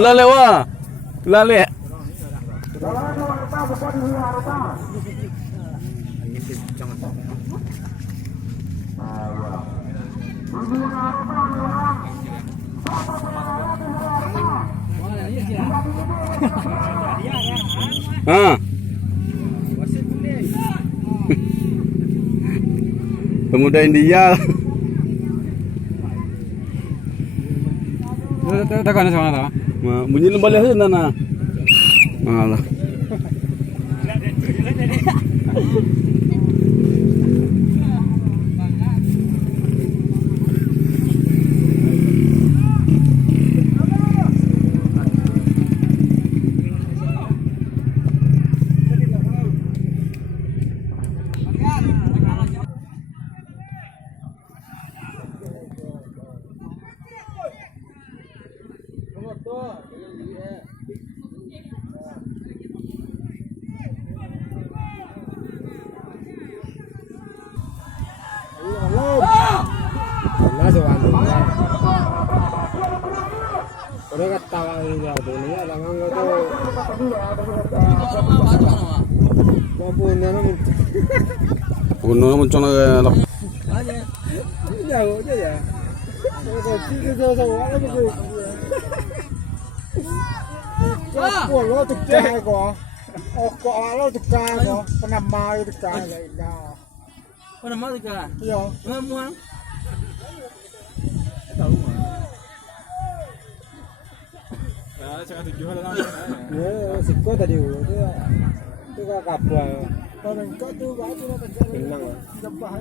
Lale wah, lale. Ah. Pemuda India. Tekan sama ta. Bunyi lembal ya nana. Malah. Udah ketawa ya dunia langang itu mampunya namun Puno muncul na aja jauh aja ya kalau tiga sama apa tu kau lo tu kaya kau kau lo tu kaya kau pernah mau tu kaya lah Pernah mau juga? iya Pernah muang? ya siko tadi itu kak kapal kalau kau tu baju lo tenang jempah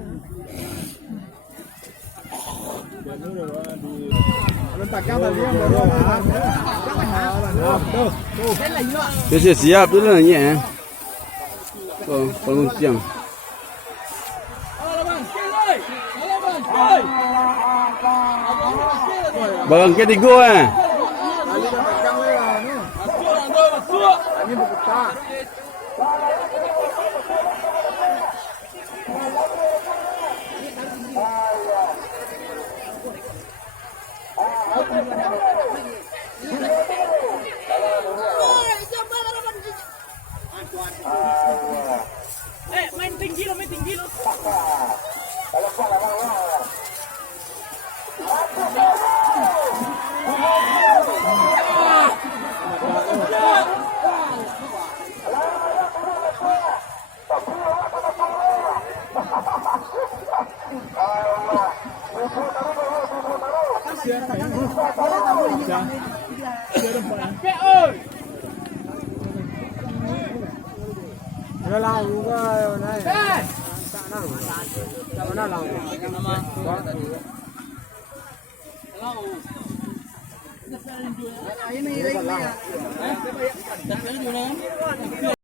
Dia siap tu lah ni eh. Oh, penguncian. Barang ketiga eh. Main tinggi lo, main tinggi lo. Nó lao juga này. Tak nak. Tak mana lao. Ini